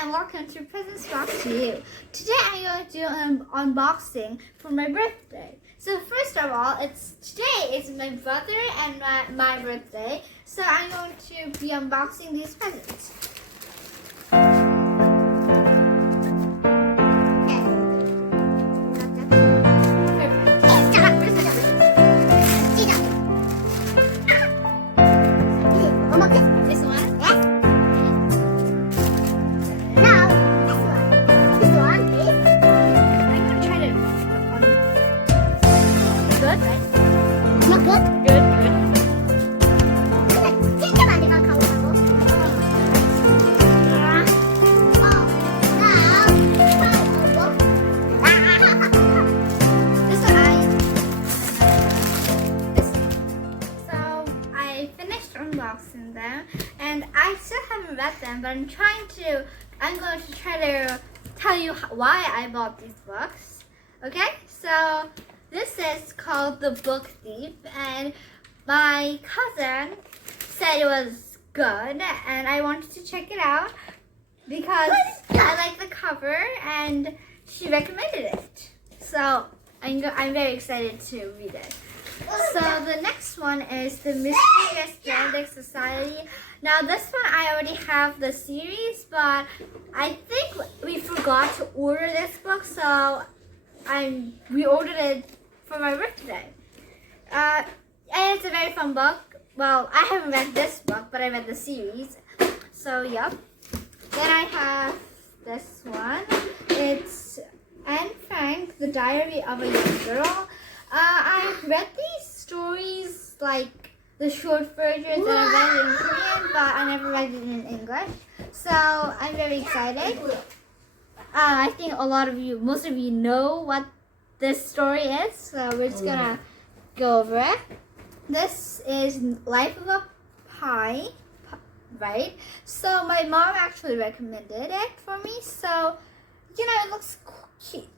and welcome to Presents Box to You. Today I'm going to do an unboxing for my birthday. So first of all, today is my brother and my birthday. So I'm going to be unboxing these presents. Unboxing them, and I still haven't read them, but I'm going to try to tell you why I bought these books. Okay, so this is called The Book Thief, and my cousin said it was good, and I wanted to check it out because I like the cover, and she recommended it. So I'm very excited to read it. So the next one is The Mysterious Genetic Society. Now this one I already have the series, but I think we forgot to order this book, so we ordered it for my birthday. And it's a very fun book. Well, I haven't read this book, but I read the series. So yep. Then I have this one. It's Anne Frank, The Diary of a Young Girl. I've read these stories, like the short versions, and I read it in Korean, but I never read it in English. So I'm very excited. I think most of you know what this story is, so we're just gonna go over it. This is Life of a Pi, right? So my mom actually recommended it for me, so it looks cool.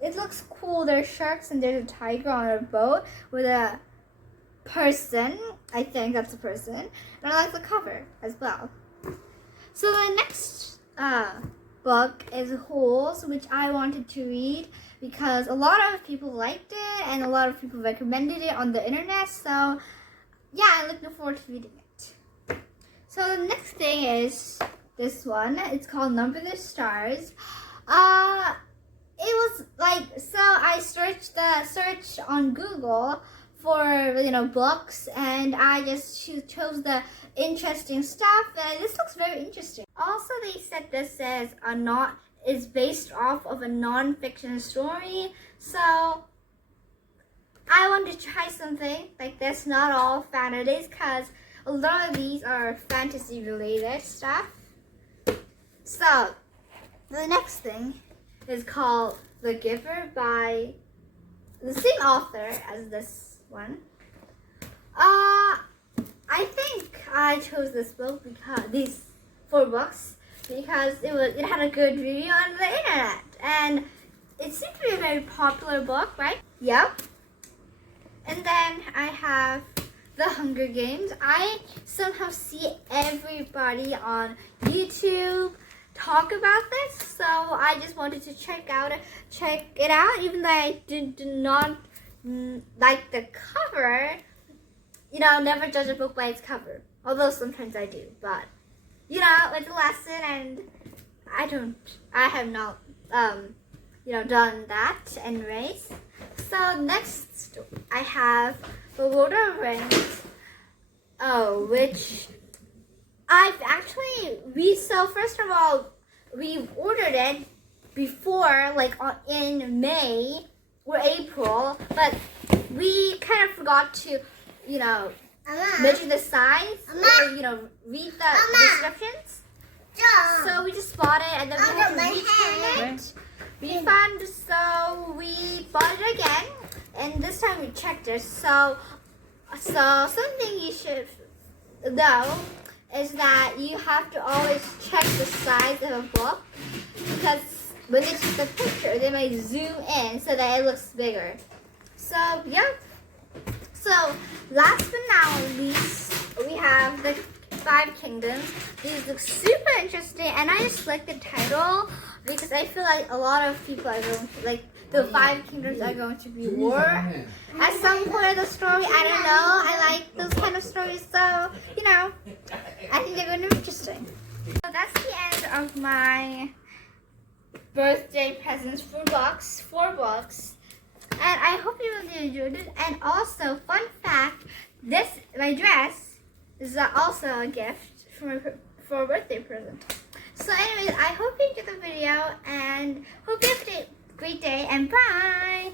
It looks cool. There's sharks and there's a tiger on a boat with a person. I think that's a person. And I like the cover as well. So the next book is Holes, which I wanted to read because a lot of people liked it and a lot of people recommended it on the internet. So yeah, I'm looking forward to reading it. So the next thing is this one. It's called Number the Stars. It was like, so I search on Google for books, and I just chose the interesting stuff, and this looks very interesting. Also, they said this is based off of a non-fiction story, so I wanted to try something like this, not all fantasies, because a lot of these are fantasy related stuff. So the next thing is called The Giver by the same author as this one. I think I chose this book because these 4 books because it had a good review on the internet, and it seemed to be a very popular book, right? Yep. And then I have The Hunger Games. I somehow see everybody on YouTube talk about this, so I just wanted to check it out, even though I did not like the cover. Never judge a book by its cover, although sometimes I do, but it's a lesson, and I have not done that anyways. So next I have The Lord of the Rings, which first of all, we ordered it before, like in May or April, but we kind of forgot to, measure the size or, read the descriptions. So we just bought it, and then we had to refund, so we bought it again, and this time we checked it. So something you should know is that you have to always check the size of a book, because when they take the picture, they might zoom in so that it looks bigger. So, yeah. So, last but not least, we have the Five Kingdoms. These look super interesting, and I just like the title because I feel like a lot of people are going to like the Five Kingdoms are going to be war at some point of the story. I don't know. I like those kind of stories, so you know, I think they're going to be interesting. So that's the end of my birthday presents for box, 4 books. And I hope you really enjoyed it. And also, fun fact, my dress is also a gift for a birthday present. So anyways, I hope you enjoyed the video and hope you have a great day and bye!